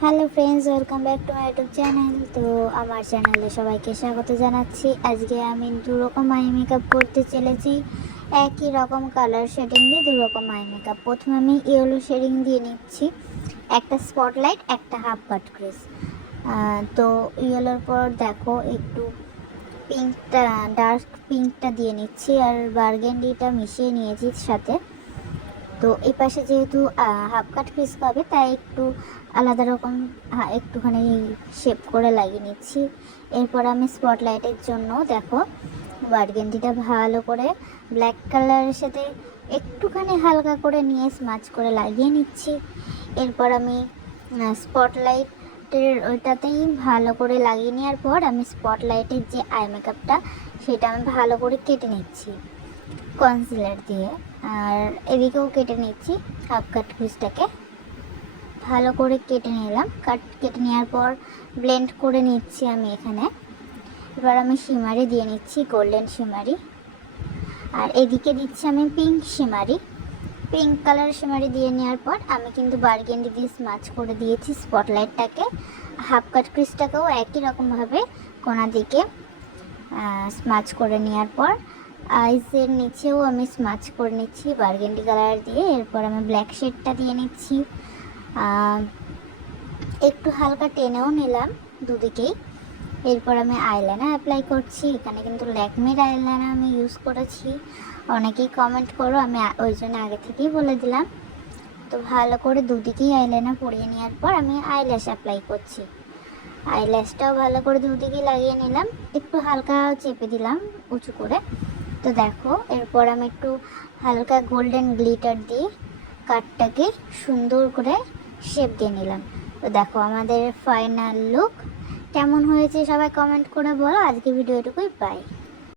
Hello friends, welcome back to my YouTube channel. তো আমার চ্যানেলে সবাইকে স্বাগত জানাচ্ছি। আজকে আমি দু রকম আই মেকআপ করতে চলেছি। একই রকম কালার শেডিং দিয়ে দু রকম আই মেকআপ। প্রথমে আমি ইয়েলো শেডিং দিয়ে নিচ্ছি, একটা স্পটলাইট, একটা হাফ কাট ক্রিজ। তো ইয়েলোর পর দেখো একটু পিঙ্কটা, ডার্ক পিঙ্কটা দিয়ে নিচ্ছি আর বার্গেন্ডিটা মিশিয়ে নিয়েছি সাথে। তো এই পাশে যেহেতু হাফ কাট পিস পাবে, তাই একটু আলাদা রকম একটুখানি শেপ করে লাগিয়ে নিচ্ছি। এরপর আমি স্পটলাইটের জন্য দেখো বার্গেন্ডিটা ভালো করে ব্ল্যাক কালারের সাথে একটুখানি হালকা করে নিয়ে স্মাচ করে লাগিয়ে নিচ্ছি। এরপর আমি স্পটলাইটের ওইটাতেই ভালো করে লাগিয়ে নেওয়ার পর আমি স্পটলাইটের যে আই মেকআপটা সেটা আমি ভালো করে কেটে নিচ্ছি কনসিলার দিয়ে। আর এদিকেও কেটে নিচ্ছি হাফ কাট পিসটাকে ভালো করে কেটে নিলাম। কেটে নেওয়ার পর ব্লেন্ড করে নিচ্ছি আমি এখানে। এবার আমি শিমারি দিয়ে নিচ্ছি, গোল্ডেন শিমারি। আর এদিকে দিচ্ছি আমি পিঙ্ক শিমারি। পিঙ্ক কালার শিমারি দিয়ে নেওয়ার পর আমি কিন্তু বার্গেন্ডি দিয়ে স্মাচ করে দিয়েছি স্পটলাইটটাকে। হাফ কাট ক্রিজটাকেও একই রকমভাবে কোণা দিকে স্মাচ করে নেওয়ার পর আইসের নিচেও আমি স্মাচ করে নিচ্ছি বার্গেন্ডি কালার দিয়ে। এরপর আমি ব্ল্যাক শেডটা দিয়ে নিচ্ছি, একটু হালকা টেনেও নিলাম দুদিকেই। এরপর আমি আইলাইনার অ্যাপ্লাই করছি। এখানে কিন্তু ল্যাকমির আইলাইনার আমি ইউজ করেছি, অনেকেই কমেন্ট করো, আমি ওই জন্য আগে থেকেই বলে দিলাম। তো ভালো করে দুদিকেই আইলাইনার পরিয়ে নেওয়ার পর আমি আইল্যাশ অ্যাপ্লাই করছি। আইল্যাশটাও ভালো করে দুদিকেই লাগিয়ে নিলাম, একটু হালকা চেপে দিলাম উঁচু করে। তো দেখো এরপর আমি একটু হালকা গোল্ডেন গ্লিটার দিয়ে কাটটাকে সুন্দর করে শেপ দিয়ে নিলাম। তো দেখো আমাদের ফাইনাল লুক কেমন হয়েছে সবাই কমেন্ট করে বলো। আজকে ভিডিও এটুকুই, বাই।